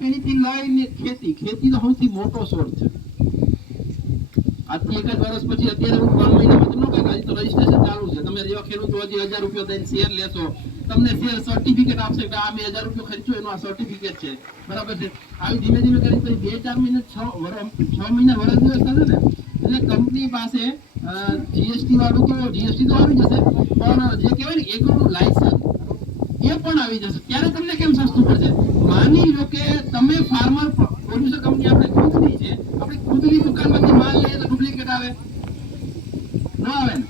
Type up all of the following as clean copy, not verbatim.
પેલીથી લઈને ખેતી તો સૌથી મોટો સોર્સ છે. આજથી એક જ વર્ષ પછી અત્યારે હું 3 મહિનામાં તમને કઈ હજી તો રજીસ્ટ્રેશન ચાલુ છે. તમે જેવા ખેડૂતો હજી 1000 રૂપિયા દઈને શેર લેશો, તમને શેર સર્ટિફિકેટ આપશે કે આ 1000 રૂપિયા ખર્ચો એનો આ સર્ટિફિકેટ છે, બરાબર છે. આવી ધીમે ધીમે કરીને પછી 2-4 મહિના 6 મહિના વર્ષ દિવસ થશે ને એટલે કંપની પાસે જીએસટી વાળું તો જીએસટી તો આવી જશે, પણ જે કહેવાય ને એગ્રોનું લાયસન્સ એ પણ આવી જશે. ત્યારે તમને કેમ સસ્તું પડશે? માની લો કે તમે ફાર્મર પ્રોડ્યુસર કંપની આપણે ખુદની છે, આપણે ખુદની દુકાનમાંથી માલ લઈએ તો ડુપ્લિકેટ આવે ન આવે ને?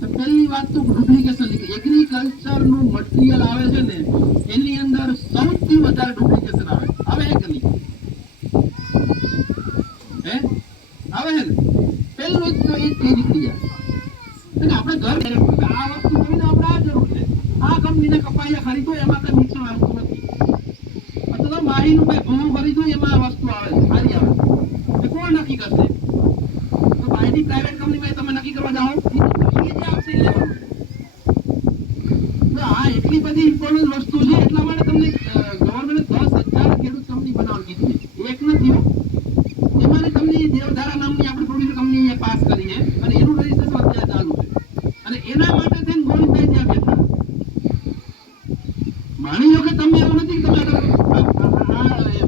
તો પહેલી વાત તો ડુપ્લિકેશન લીધી. એગ્રીકલ્ચર નું મટીરિયલ આવે છે ને એની અંદર સૌથી વધારે ડુપ્લિકેશન આવે કે નહીં? હે આવે છે ને? પહેલું જ તો એ નીકળી જાય. આપણે ઘર આ વસ્તુ કરીને આપણે આ જરૂર છે, આ કંપનીને કપાયા ખરીદો એમાં કઈ મિશ્રણ આવતું નથી, અથવા માહીનું કઈ ઘઉં ખરીદો એમાં વસ્તુ આવે છે સારી આવે. એ કોણ નક્કી કરશે? તો માહિતી પ્રાઇવેટ કંપનીમાં તમે નક્કી કરવા જાઓ એ જે આવશે એ લેવાનું. તો આ એટલી બધી ઇમ્પોર્ટન્ટ વસ્તુ છે એટલા માટે તમને ગવર્મેન્ટે 10,000 ખેડૂત કંપની બનાવવાનું કીધું છે. એક નથી, એમાં કંપની દેવધારા નામની આપણી પ્રોડ્યુસર કંપની અહીંયા પાસ કરી છે અને એનું રજીસ્ટ્રેશન અત્યારે ચાલુ છે. અને એના માટે થઈને ગોવિંદભાઈ ત્યાં બેઠા. માની લો કે તમે એવું નથી કે તમે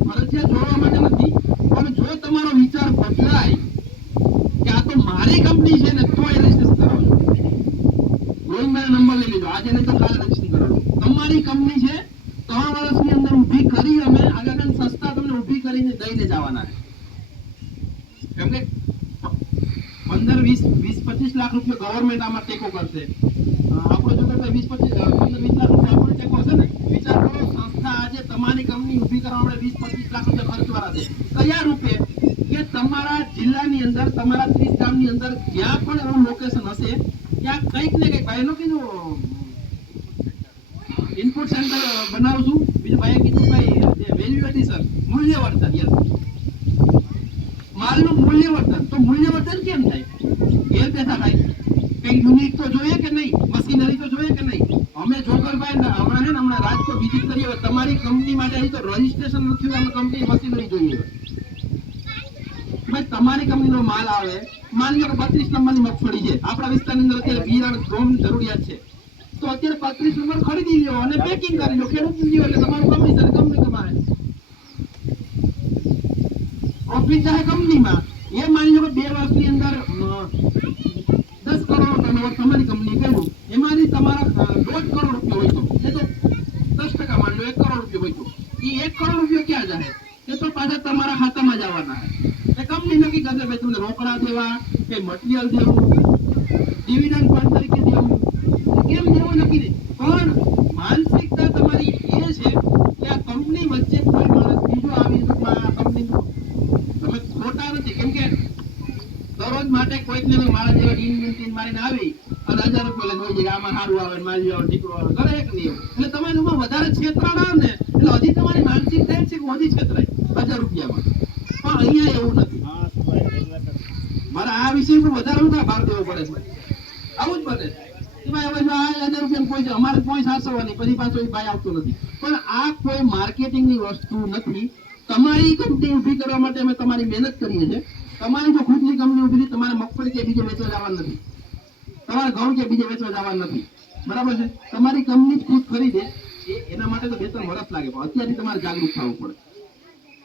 ફરજિયાત જોડવા માટે નથી, પણ જો તમારો વિચાર બદલાય કે આ તો મારી કંપની છે ને તો એ રજીસ્ટ્રેશન કરાવજો. ગોવિંદભાઈ નંબર લઈ લીધો, આજે નહીં તો કાલે રજીસ્ટ્રેશન કરાવજો. તમારી કંપની છે, 3 વર્ષની અંદર ઊભી કરી અમે આગળ સસ્તા તમને ઊભી કરીને દઈને જવાના છે. કેમ કે 15-20-25 લાખ રૂપિયા ગવર્મેન્ટ આમાં ટેકો કરશે. આપણે જો કે 20-25 લાખ રૂપિયા આપણે ટેકો હશે ને, વિચાર કરો સંસ્થા આજે તમારી કંપની ઊભી કરવા માટે 20-25 લાખ રૂપિયા ખર્ચવાના છે. કયા રૂપે? કે તમારા જિલ્લાની અંદર, તમારા 30 ગામની અંદર જ્યાં પણ એવું લોકેશન હશે ત્યાં કંઈક ને કંઈક ભાઈનો કીધું ઇનપુટ સેન્ટર બનાવશું. બીજું ભાઈએ કીધું ભાઈ વેલ્યુ એડિશન, મૂલ્યવર્ધન. યસ, માલનું મૂલ્યવર્ધન. તો મૂલ્યવર્ધન કેમ થાય? ઘેર બેઠા થાય. કઈ યુનિટ તો જોઈએ કે નહીં, મશીનરી તો જોઈએ કે નહીં? અમે જોગરભાઈ હમણાં રાજકોટ વિઝિટ કરીએ, તમારી કંપની માટે અહીં તો રજીસ્ટ્રેશન નથી, અમે કંપની મશીનરી જોઈએ. ભાઈ તમારી કંપનીનો માલ આવે, માની લો કે 32 નંબરની મગફળી છે, આપણા વિસ્તારની અંદર અત્યારે બિયારણ ડ્રોન જરૂરિયાત છે, તો અત્યારે 32 નંબર ખરીદી લો અને પેકિંગ કરી લો. ખેડૂત એટલે તમારું કમિશન, કંપની તમારે પ્રોફિટ જાય કંપનીમાં. એ માની લો કે 2 વર્ષની અંદર 10 કરોડ ટર્નઓવર તમારી કંપની કર્યું, એમાંથી તમારા 1.5 કરોડ રૂપિયા હોય તો એ તો 10% માની લો 1 કરોડ રૂપિયા હોય તો એ 1 કરોડ રૂપિયા ક્યાં જાય? એ તો પાછા તમારા ખાતામાં જ આવવાના. એ કંપની નક્કી કરશે ભાઈ તમને રોકડા દેવા કે મટીરિયલ દેવું, ડિવિડન્ડ ફંડ તરીકે દેવું, કેમ દેવું નક્કી નહીં. પણ માનસિકતા તમારી એ છે કે આ કંપની વચ્ચે કોઈ માણસ બીજો આવી આ કંપની તમે ખોટા નથી. કેમ કે દરરોજ માટે કોઈક ને મારા જેવા ટીન મારીને આવી અને 1000 રૂપિયા લઈને હોય આમાં સારું આવે, મારી આવે, દીકરો આવે, કરે એક નહીં. એટલે તમે એમાં વધારે છેતરાણ આવે ને એટલે હજી તમારી માનસિકતા છે કે હજી છેતરાય 1000 રૂપિયામાં. પણ અહીંયા એવું નથી. મારે આ વિષય પર વધારે ભાર દેવો પડે છે. આવું જ બને કે ભાઈ હવે આ 1000 રૂપિયા કોઈ છે, અમારે કોઈ સાચવવાની પછી પાછો એ ભાઈ આવતો નથી. પણ આ કોઈ માર્કેટિંગની વસ્તુ નથી. તમારી કંપની ઊભી કરવા માટે અમે તમારી મહેનત કરીએ છીએ. તમારી જો ખુદની કંપની ઊભી, તમારે મગફળી કે બીજે વેચવા જવાનું નથી, તમારે ઘઉં કે બીજે વેચવા જવાનું નથી, બરાબર છે. તમારી કંપની ખુદ ખરીદે એના માટે તો 2-3 વર્ષ લાગે, પણ અત્યારથી તમારે જાગૃત થવું પડે,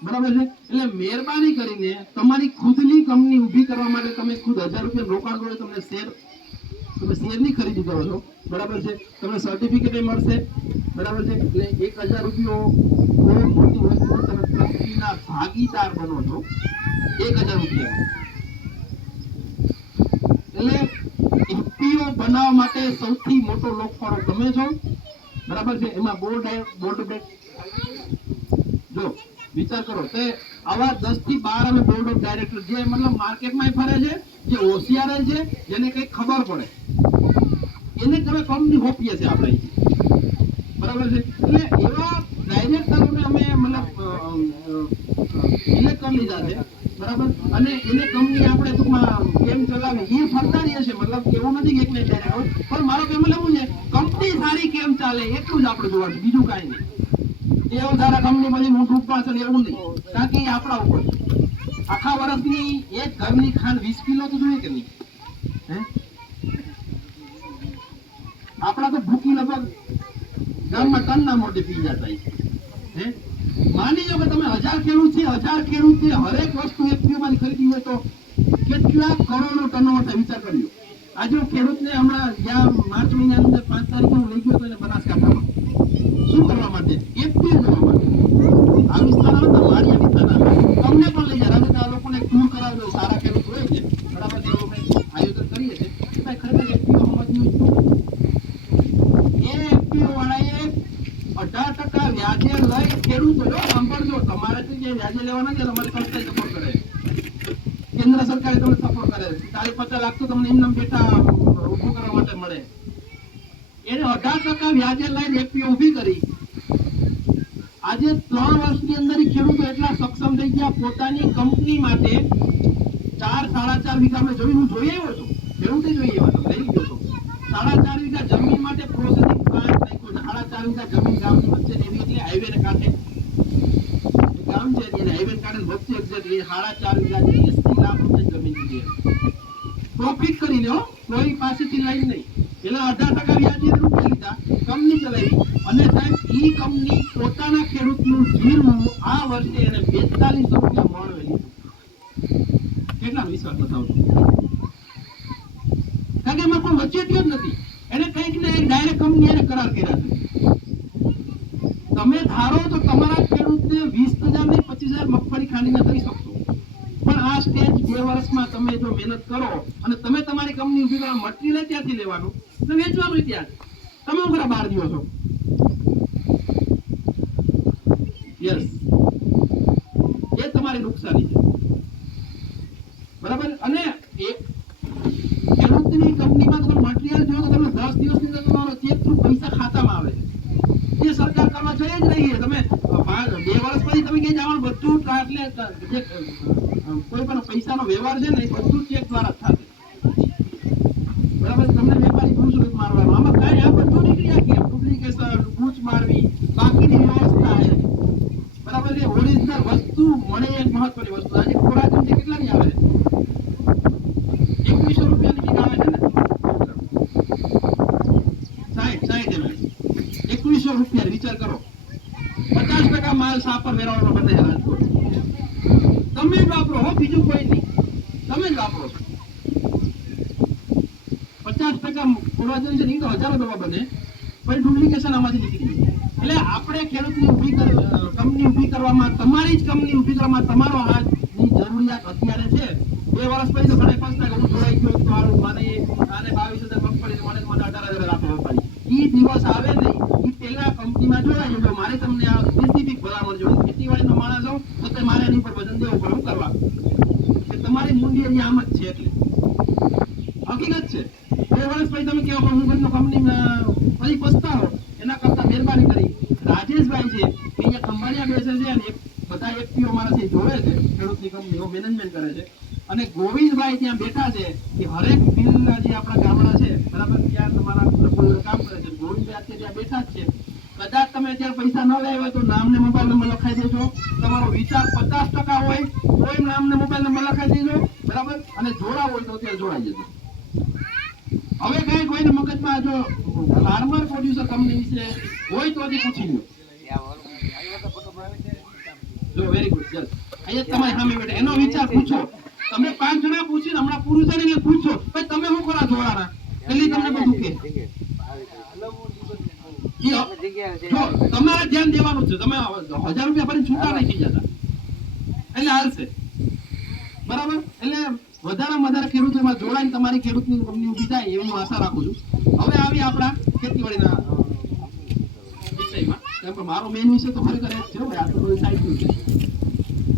બરાબર છે. એટલે મહેરબાની કરીને તમારી ખુદની કંપની ઊભી કરવા માટે તમે ખુદ 1000 રૂપિયા રોકાણ કરો, તમને તમે શેરની ખરીદી કરો છો, બરાબર છે. તમને સર્ટિફિકેટ મળશે, બરાબર છે. એટલે 1000 રૂપિયો બહુ મોટી વસ્તુ, તમે કંપનીના ભાગીદાર બનો છો 1000 રૂપિયા. એટલે એફપીઓ બનાવવા માટે સૌથી મોટો લોકફાળો તમે છો, બરાબર છે. એમાં બોર્ડ જો વિચાર કરો તે આવા 10 થી 12 અમે બોર્ડ ઓફ ડાયરેક્ટર જે મતલબ માર્કેટમાં ફરે છે, જે હોશિયાર છે, જેને કઈ ખબર પડે એને તમે કંપની હોપીએ છે આપણે, બરાબર છે. એટલે એવા ડાયરેક્ટરોને અમે મતલબ સિલેક્ટ કરી લીધા છે, બરાબર. અને એને કંપની આપણે ટૂંકમાં કેમ ચલાવી એ ફરતા રહીએ છે. મતલબ એવું નથી કે એકને ડાયરેક્ટર, પણ મારો કેમ એવું છે કંપની સારી કેમ ચાલે એટલું જ આપણે જોવાનું, બીજું કાંઈ નહીં. એવું સારા કંપની પછી હું ડૂબવા છે એવું આપણા ઉપર. આખા વર્ષની એક ઘરની ખાંડ 20 કિલો તો જોઈએ કે નહીં? હે? આપણા તો ભૂકી લગભગ ગામમાં ટનના મોઢે પી જતા છે. હે? માની લો કે તમે 1000 ખેડૂત છે, 1000 ખેડૂત હરેક વસ્તુ FPO માંથી ખરીદી હોય તો કેટલા કરોડનો ટર્નઓવર થાય વિચાર કર્યો. આજે હું ખેડૂતને હમણાં જ્યાં માર્ચ મહિનાની અંદર 5 તારીખે હું લઈ ગયો હતો એને બનાસકાંઠામાં શું કરવા માટે? FPO જોવા માટે. આ વિસ્તાર આવે તો માળિયા વિસ્તાર આવે તમને પણ લઈ જાય. આજે આ લોકોને ટૂર કરાવજો, સારા ખેડૂત હોય છે બરાબર, તેઓ અમે આયોજન કરીએ છીએ. ભાઈ ખરેખર FPO સમજવું જ એ FPO વાળાએ 18% વ્યાજે લઈ ખેડૂતો સાંભળજો, તમારે તો જે વ્યાજે લેવાના છે તમારે સંસ્થાએ સપોર્ટ કરે, કેન્દ્ર સરકારે તમને સપોર્ટ કરે, 40-50 લાખ તો તમને એમને બેટા ઉભું કરવા માટે મળે. એને 18% વ્યાજે લઈને FPO ઊભી કરી. આજે 3 વર્ષની અંદર ખેડૂતો એટલા સક્ષમ થઈ ગયા પોતાની કંપની માટે 4-4.5 વીઘા મેં જોયું, હું જોઈ આવ્યો છું, ખેડૂતે જોઈ આવ્યો લઈ ગયો હતો. 4.5 વીઘા જમીન માટે પ્રોસેસિંગ પ્લાન્ટ નાખ્યો. 4.5 વીઘા જમીન ગામની વચ્ચે એવી એટલે હાઈવે ને કાંઠે ગામ છે, એને હાઈવે કાંઠે વચ્ચે એક્ઝેક્ટલી 4.5 વીઘા 80 લાખ રૂપિયા જમીન છે. પ્રોફિટ કરી લ્યો, કોઈ પાસેથી લઈ નહીં. પેલા 18% વ્યાજે રૂપિયા લીધા, કંપની ચલાવી અને સાહેબ ઈ કંપની પોતાના ખેડૂતનું જીરું આ વર્ષે એને 4200 રૂપિયા મળવે લીધું. કેટલા વિશ્વાસ બતાવજો? કારણ કે એમાં કોઈ વચ્ચેટીઓ જ નથી. એને કંઈક ને એક ડાયરેક્ટ કંપની એને કરાર કર્યા છે. તમે ધારો તો તમારા ખેડૂતને 20,000 ને 25,000 મગફળી ખાંડીને કરી શકશો, પણ આ સ્ટેજ 2 વર્ષમાં તમે જો મહેનત કરો અને તમે તમારી કંપની ઉભી કરવા મટીરિયલ ત્યાંથી લેવાનું તો વેચવાનું ત્યાં તમે ઉભરા બહાર દિયો છો. યસ, એ તમારી નુકસાની છે બરાબર. અને ખેડૂતની કંપનીમાં તમે મટીરિયલ જો તો તમે 10 દિવસની અંદર તમારો ચેક થ્રુ પૈસા ખાતામાં આવે છે. એ સરકાર કરવા જોઈએ જ નહીં. તમે 2 વર્ષ પછી તમે ક્યાં જવાનું બધું કોઈ પણ પૈસાનો વ્યવહાર છે ને એ બધું ચેક દ્વારા થશે બરાબર. તમને વેપારી ઘૂસ મારવાનો આમાં કાંઈ આ બધું નીકળી આખી ડુપ્લિકેશન ઘૂસ મારવી બાકીની વ્યવસ્થા છે બરાબર. એ ઓરિજિનલ વસ્તુ મળે એક મહત્વની વસ્તુ. આજે કોરાજન જે કેટલાની આવે છે? 2100 રૂપિયાની ચીજ આવે છે ને 60 ml 2100 રૂપિયા. વિચાર કરો, 50% માલ સાપર વેરાવાનો બધે રાજકોટ. તમે જ વાપરો હો, બીજું કોઈ નહીં, તમે જ વાપરો છો. 50% કોરાજન છે નહીં તો હજારો દવા બને, પણ ડુપ્લિકેશન આમાંથી નીકળી ગયું. એટલે આપણે ખેડૂતની કંપની ઊભી કરવામાં, તમારી જ કંપની ઊભી કરવામાં તમારો હાથની જરૂરિયાત અત્યારે છે. 2 વર્ષ પછી તો ઘણા પછતાય હું જોડાઈ ગયો તો મારું મને આને 22,000 મગફળી મને 18,000 આપવો પડી. ઈ દિવસ આવે નહીં, ઈ પહેલા કંપનીમાં જોડાઈ જજો. મારે તમને આ સ્પેસિફિક ભલામણ જો ખેતીવાડીનો માણસ હોઉં તો તે મારે એની પર વજન દેવું પડે. શું કરવા કે તમારી મૂંડી એની આમ જ છે, એટલે હકીકત છે. 2 વર્ષ પછી તમે કેવો હું કંપનીમાં પછી પસ્તાવો, એના કરતા મહેરબાની કરી રાજેશભાઈ છે અહીંયા ખંભાળિયા બેસે છે અને બધા FPO મારા છે જોડે છે, ખેડૂતની કંપનીઓ મેનેજમેન્ટ કરે છે. અને ગોવિંદભાઈ ત્યાં બેઠા છે કે હરેક ફિલ્ડના જે આપણા ગામડા છે બરાબર ત્યાં તમારા લોકો કામ કરે છે. ગોવિંદભાઈ અત્યારે ત્યાં બેઠા જ છે. કદાચ તમે અત્યારે પૈસા ન લાવ્યા તો નામને મોબાઈલ નંબર લખાઈ દેજો. તમારો વિચાર 50% હોય તો નામને મોબાઈલ નંબર લખાઈ દેજો બરાબર. અને જોડાવ હોય તો અત્યારે જોડાઈ જજો. હવે કઈ કોઈને મગજમાં જો ફાર્મર પ્રોડ્યુસર કંપની વિશે હોય તો પૂછી લો. જો વેરી ગુડ. યસ, અહીંયા તમારી સામે બેઠા એનો વિચાર પૂછો. તમે 5 જણા પૂછીને હમણાં પુરુષ ને પૂછો ભાઈ તમે શું કરો જોડાના એટલે તમને બધું કે જો તમારે ધ્યાન દેવાનું છે. તમે 1000 રૂપિયા ભરીને છૂટા નહીં થઈ જતા એટલે હાલશે બરાબર. એટલે વધારેમાં વધારે ખેડૂતોમાં જોડાઈને તમારી ખેડૂતની કંપની ઊભી થાય એવી હું આશા રાખું છું. હવે આવી આપણા ખેતીવાડીના વિષયમાં, કેમ કે મારો મેઇન વિષય તો ખરેખર જ છે. આ તો સાઈડ છે